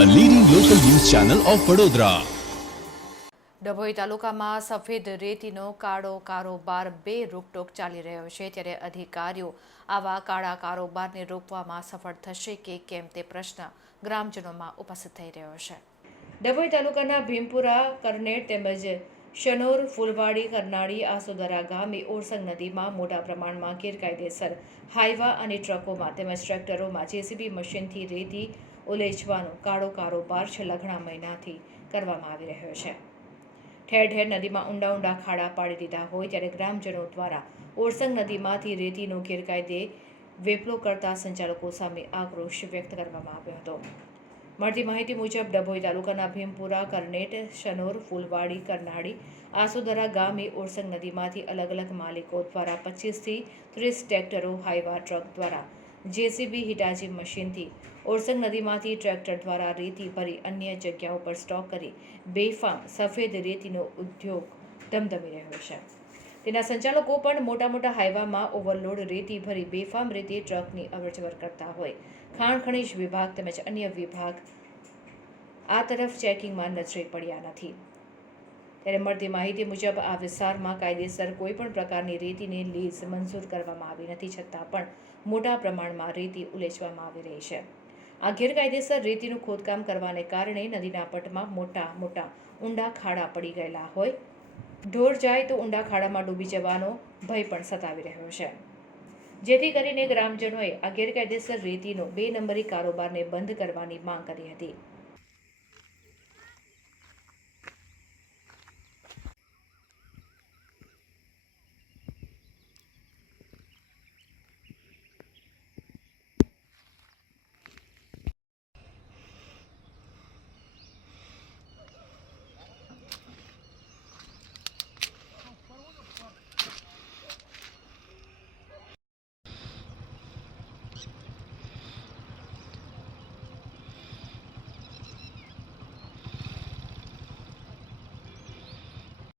Channel of Vadodara Dabhoi તાલુકામાં સફેદ રેતીનો કાળો કારોબાર બે રોકટોક ચાલી રહ્યો છે ત્યારે અધિકારીઓ આવા કાળા કારોબારને રોકવામાં સફળ થશે કે કેમ તે પ્રશ્ન ગ્રામજનોમાં ઉપસ્થિત થઈ રહ્યો છે. ડભોઈ તાલુકાના ભીમપુરા કરનેર તેમજ શનોર, ફૂલવાડી, કરનાળી આસોદરા ગામે ઓરસંગ નદીમાં મોટા પ્રમાણમાં ગેરકાયદેસર હાઈવા અને ટ્રકોમાં તેમજ ટ્રેક્ટરોમાં જેસીબી મશીનથી રેતી ઉલેચવાનો કાળો કારોબાર છેલ્લા ઘણા મહિનાથી કરવામાં આવી રહ્યો છે. ઠેર ઠેર નદીમાં ઊંડા ઊંડા ખાડા પાડી દીધા હોય ત્યારે ગ્રામજનો દ્વારા ઓરસંગ નદીમાંથી રેતીનો ગેરકાયદે વેપલો કરતા સંચાલકો સામે આક્રોશ વ્યક્ત કરવામાં આવ્યો હતો. મળતી માહિતી મુજબ, ડભોઈ તાલુકાના ભીમપુરા, કરનેટ, શનોર, ફૂલવાડી, કરનાળી, આસોદરા ગામે ઓરસંગ નદીમાંથી અલગ અલગ માલિકો દ્વારા પચીસથી ત્રીસ ટ્રેક્ટરો હાઈવા ટ્રક દ્વારા જેસીબી, હિટાચી મશીનથી ઓરસંગ નદીમાંથી ટ્રેક્ટર દ્વારા રેતી ભરી અન્ય જગ્યાઓ પર સ્ટોક કરી બેફામ સફેદ રેતીનો ઉદ્યોગ ધમધમી રહ્યો છે. તેના સંચાલકો પણ મોટા મોટા હાઈવામાં ઓવરલોડ રેતી ભરી બેફામ રીતે ટ્રકની અવરજવર કરતા હોય. ખાણ ખનીજ વિભાગ તેમજ અન્ય વિભાગ આ તરફ ચેકિંગમાં નજરે પડ્યા નથી. ત્યારે મળતી માહિતી મુજબ આ વિસ્તારમાં કાયદેસર કોઈ પણ પ્રકારની રેતીને લીઝ મંજૂર કરવામાં આવી નથી છતાં પણ મોટા પ્રમાણમાં રેતી ઉલેચવામાં આવી રહી છે. આ ગેરકાયદેસર રેતીનું ખોદકામ કરવાને કારણે નદીના પટમાં મોટા મોટા ઊંડા ખાડા પડી ગયેલા હોય. ઢોર જાય તો ઊંડા ખાડામાં ડૂબી જવાનો ભય પણ સતાવી રહ્યો છે. જેથી કરીને ગ્રામજનોએ આ ગેરકાયદેસર રેતીનો બે નંબરી કારોબારને બંધ કરવાની માંગ કરી હતી.